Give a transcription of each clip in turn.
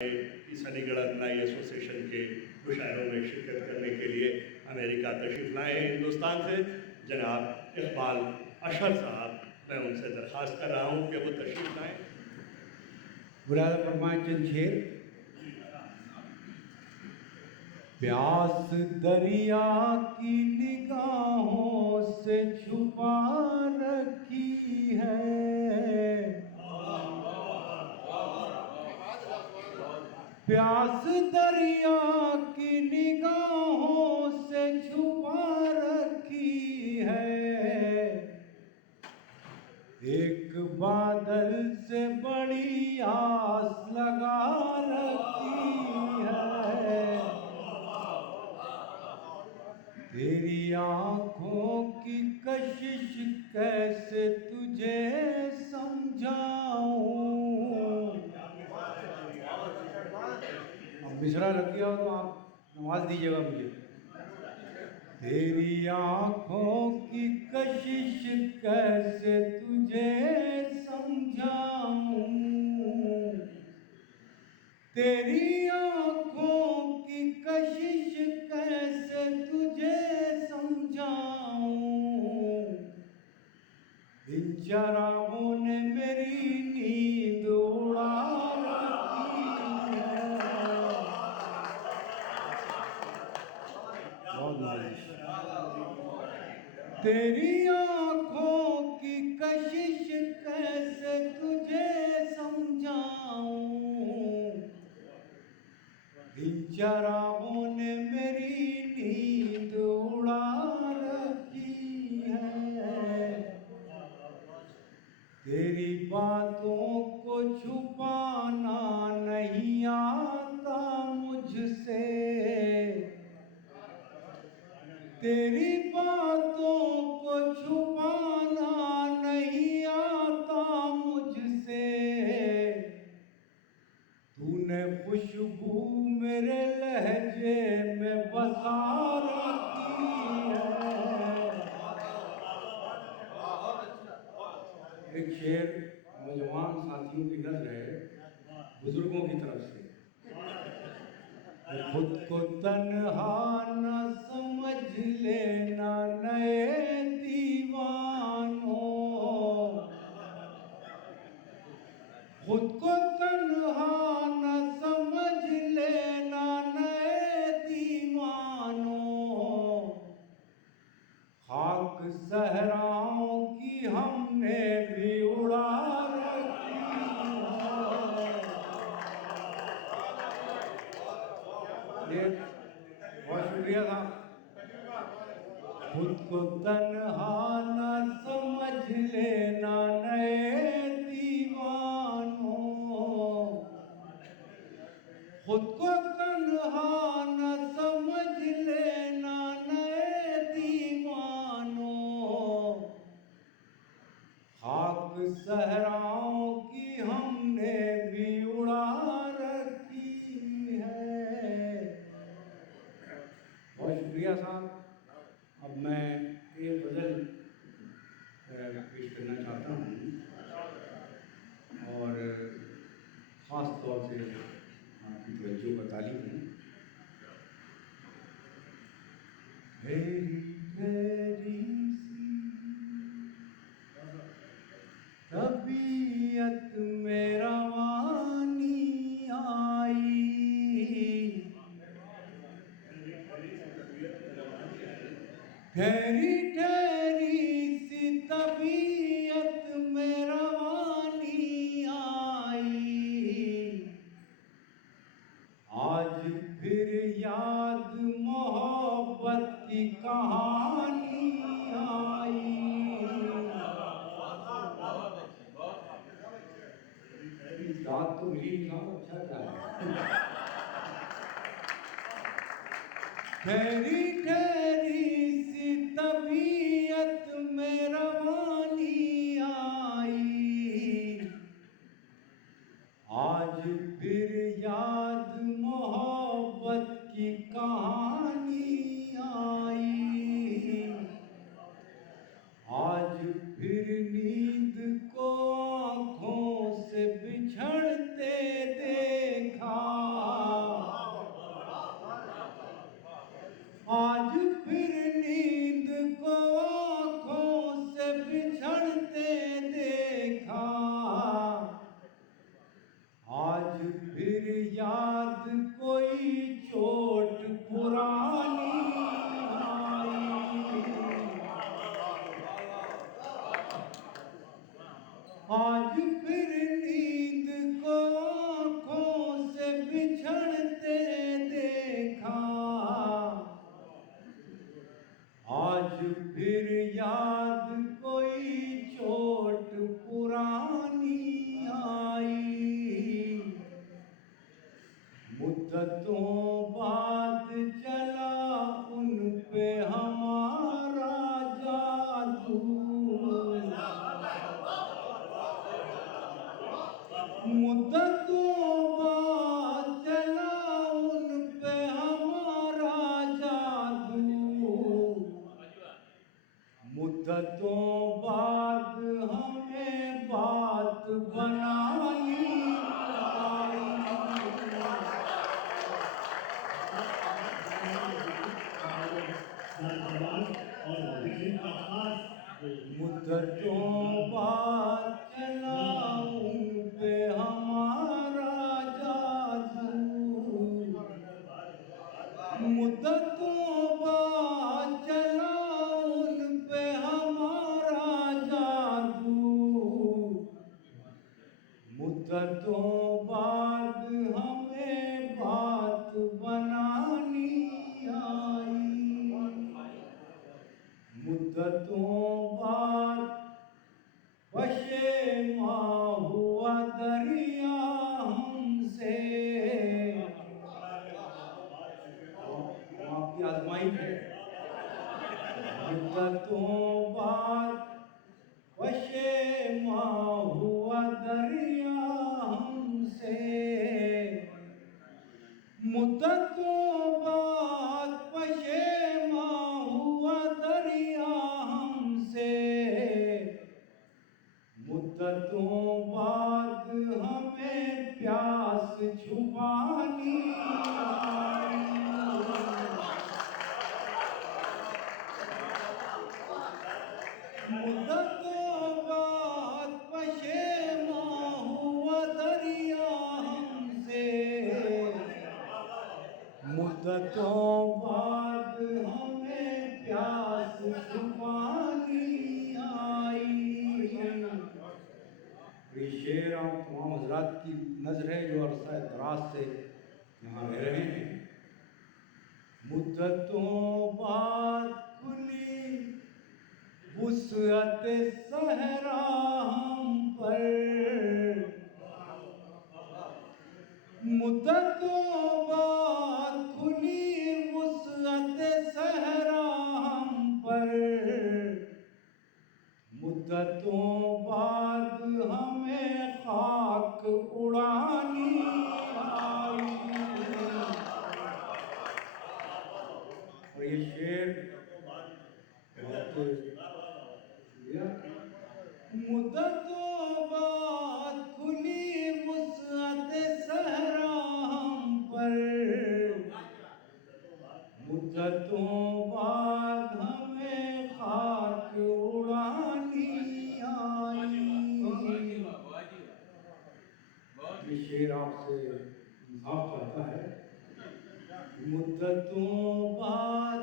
इस Aligarh alumni association के मुशायरों में शिरकत करने के लिए अमेरिका तशरीफ लाए हैं हिंदुस्तान से जनाब इकबाल अशर साहब। मैं उनसे दरख्वास्त कर रहा हूँ कि वो तशरीफ लाएँ। बुलादा फरमाए चंद शेर। प्यास दरिया की निगाहों से छुपा रखी है, प्यास दरिया की निगाहों से छुपा रखी है, एक बादल से बड़ी आस लगा रखी है, तेरी आंखों की कशिश कैसे तुझे समझाऊं। अब मिसरा लग गया हो तो आप नमाज दीजिएगा मुझे। तेरी आंखों की कशिश कैसे तुझे समझाऊं, तेरी आंखों की कशिश कैसे तुझे समझाऊं। इन चरागों ने मेरी नींद उड़ा रखी है। बहुत नाज़िश। तेरी आंखों की कशिश कैसे तुझे समझाऊं, इन चरागों ने मेरी नींद उड़ा रखी है, तेरी बातों को छुपाना नहीं आता मुझसे, तेरी बातों को छुपाना नहीं आता मुझसे, तूने खुशबू मेरे लहजे में बसा रखी है। एक शेर नौजवान साथियों की नज़र है बुजुर्गों की तरफ से। खुद को तन्हा न समझ लेना नए दीवानों, खुद को तन्हा न समझ लेना नए दीवानों, खाक सहराओं की हमने भी उड़ा रखी है। बहुत शुक्रिया साहब। खुद को तन्हा न समझ लेना नए दीवानों, खुद को तन्हा न समझ लेना नए दीवानों, खाक सहराओं की हमने भी उड़ा रखी है। बहुत शुक्रिया साहब। अब मैं एक गज़ल पेश करना चाहता हूँ और ख़ास तौर से आपकी तवज्जो का तालिब हूँ। मेरी प्यारी सी तबीयत में रवानी आई, ठहरी ठहरी सी तबीयत में रवानी आई, आज फिर याद मोहब्बत की कहानी आई। दाद तो मिली नहीं, अच्छा क्या है। ठहरी ठहरी सी तबीयत में रवानी आई, आज फिर याद मोहब्बत की कहानी आई, आज फिर नींद को आँखों से बिछड़ते देखा, याद कोई चोट पुरानी आई। आज फिर नींद को आँखों से बिछड़ते देखा, आज फिर याद कोई चोट पुरानी आई। मुद्दतों बाद चला उन पे हमारा जादू, मुद्दतों बाद चला उन पे हमारा जादू, मुद्दतों बाद हमें बात बनानी आई। मुद्दतों बाद चला उन पे हमारा जादू, मुद्दतों बाद चला उन पे हमारा जादू, मुद्दतों बाद हमें बात बनानी आई। मुद्दतों बाद पशेमा हुआ दरिया हमसे, आपकी आजमाइश है। मुद्दतों बाद पशेमा हुआ दरिया हमसे, मुद्दतों बाद पशेमा हुआ दरिया हमसे, मुद्दतों बाद हमें प्यास छुपानी आई। मुद्दतों बाद पशेमा हुआ दरिया हमसे, मुद्दतों बाद हमें प्यास छुपानी आई। ये शेर आप तमाम हजरात की नजर है जो अरसा दराज से यहाँ रह रहे हैं। मुद्दतों बाद खुली वुसअत सहरा हम पर, मुद्दतों बाद खुली वुसअत सहरा हम पर, मुद्दतों बाद हमें खाक उड़ानी आई। और ये शेर मुद्दतों बाद खुली वुसअत सहरा हम पर, मुद्दतों बाद हमें खाक उड़ानी आई। ये शेर आपसे इंसाफ चाहता है। मुद्दतों बाद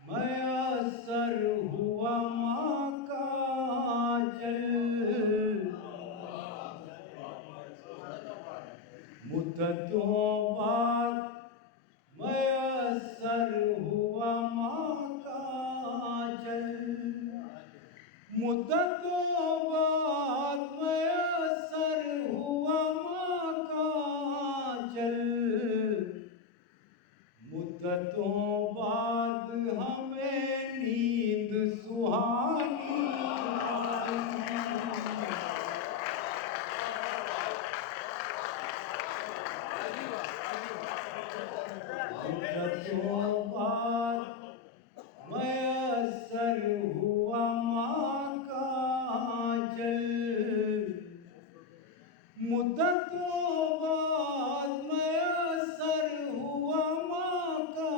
मयसर हुआ माँ का जल, मुद्दतों बाद मयसर हुआ माँ का जल, मुद्दतों बाद मयसर हुआ माँ का जल, मुद्दतों बाद हमें नींद सुहानी आई। मुद्दतों बाद मयसर हुआ माँ का जल, मुद्दतों बाद मयसर हुआ माँ का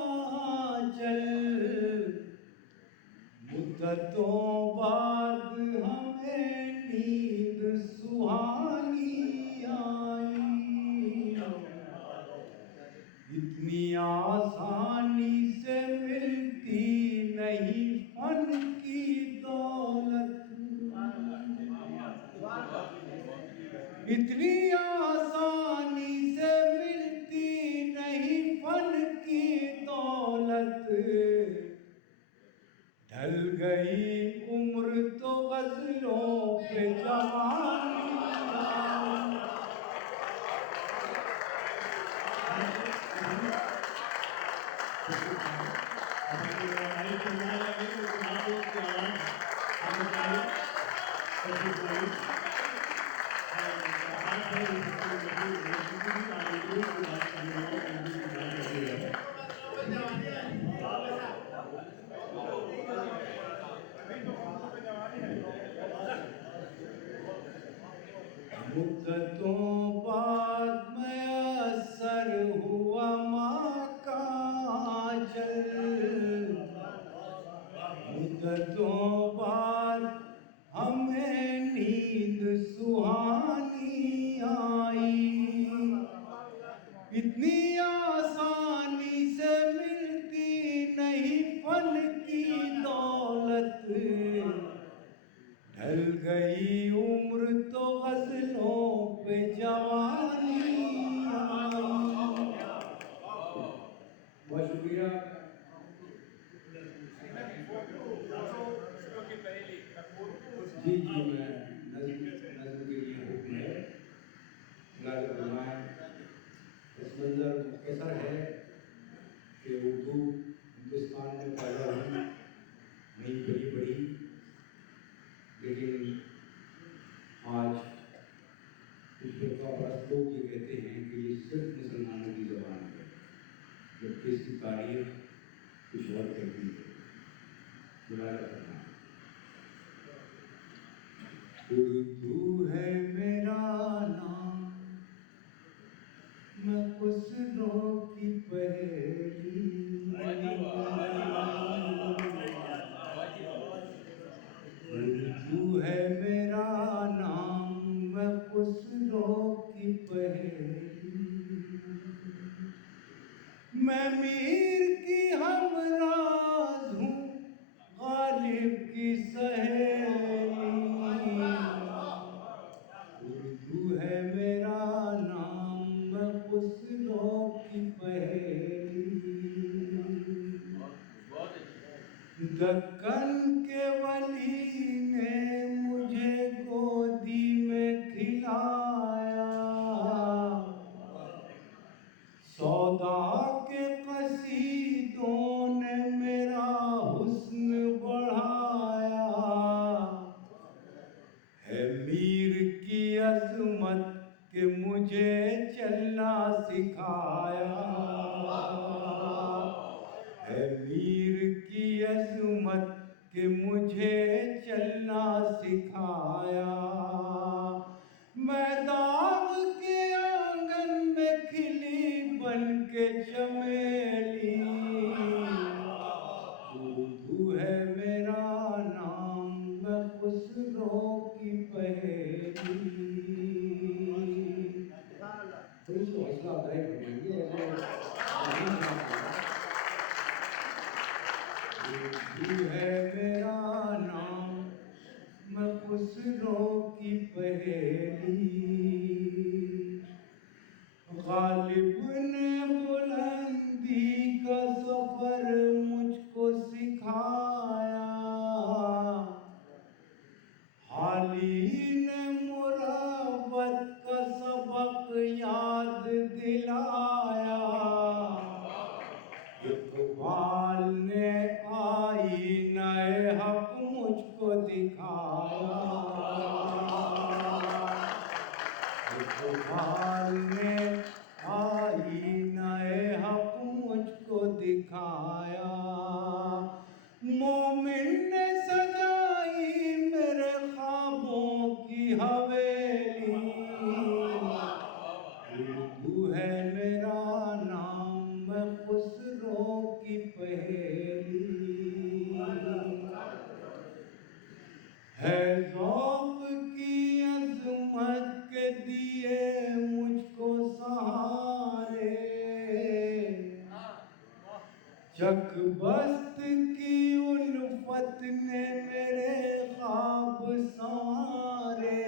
आसानी से मिलती नहीं फन की दौलत, इतनी आसानी से मिलती नहीं फन की दौलत। ढल गई उम्र तो गजलों पे जवानी मुद्दतों बाद मयस्सर हुआ माँ का आंचल, मुद्दतों बाद हमें नींद सुहानी आई, इतनी आसानी से मिलती नहीं फन की दौलत। ढल गई उम्र तो गजलों पे जवानी आई। बहुत शुक्रिया। जी मैं नज़्म के लिए हुक्म है। इस मंजर कैसा है कि उर्दू हिंदुस्तान में पैदा हुई, नहीं बड़ी बड़ी, लेकिन आज कुछ फिरकापरस्त लोग ये कहते हैं कि ये सिर्फ मुसलमानों की ज़बान है, जबकि इसकी तारीख कुछ और कहती है। मुलाज़ा करना, उर्दू है मेरा नाम, मैं खुसरों की पहेली, उर्दू है मेरा नाम, मैं खुसरों की पहेली, मैं मीर की हमराज हूँ, गालिब की सहेली, उर्दू है मेरा नाम, मैं खुसरों की पहेली, दक्कन के वली ने मुझे गोदी में खिलाया, सौदा के कसीदों ने मेरा हुस्न बढ़ाया, है मीर की अज़मत के मुझे चलना सिखाया, है मीर की अज़मत के मुझे चलना सिखाया, मैं दाग के आंगन में खिली बन के चमेली, उर्दू है मेरा नाम, मैं खुसरों की पहेली। थोड़ी सी हौसला अफजाई करवाएंगे उर्दू है मेरा नाम, मैं खुसरों की पहेली, गालिब ने बुलंदी का सफर मुझको सिखाया, हाली ने मुराबत का सबक याद दिलाया, इक़बाल ने आईने हक मुझको दिखाया, इक़बाल ने आईने हक मुझको दिखाया, मोमिन ने सजाई मेरे ख्वाबों की हवेली, उर्दू है मेरा नाम, मैं खुसरों की पहेली, है ज़ौक़ की अज़मत के दिए मुझको सहारे, चकबस्त की उल्फत ने मेरे ख्वाब संवारे,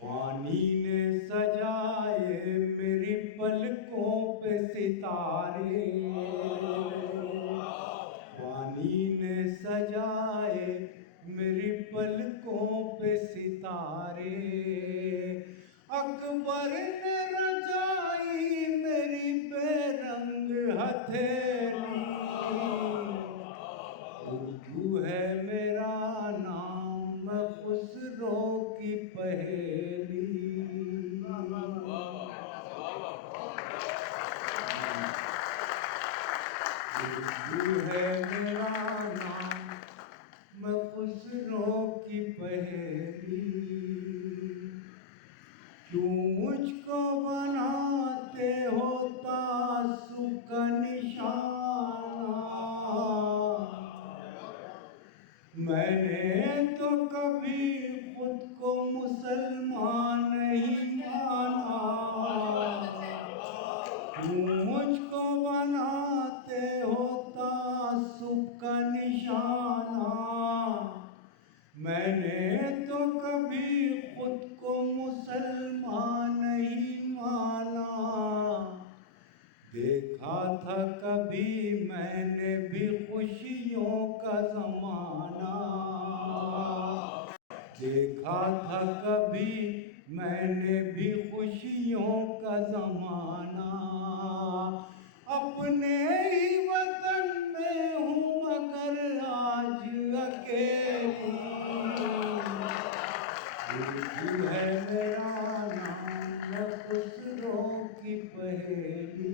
पानी ने सजाए मेरी पलकों पे सितारे, पानी ने सजाए मेरी पलकों पे सितारे, अकबर ने रचाई मेरी बेरंग हथेली, उर्दू है मेरा नाम मैं खुसरो की पहेली। उर्दू है मेरा नाम मैं खुसरो की पहेली, क्यों मुझको बनाते हो तासुब का निशाना, मैंने तो कभी खुद को मुसलमान नहीं माना, क्यों मुझको बनाते हो तासुब का निशाना, मैंने तो कभी खुद को मुसलमान नहीं माना, देखा था कभी मैंने भी खुशियों का ज़माना, देखा था कभी मैंने भी खुशियों का ज़माना, अपने ही वतन में हूँ मगर आज अकेली, उर्दू है मेरा नाम मैं खुसरो की पहेली।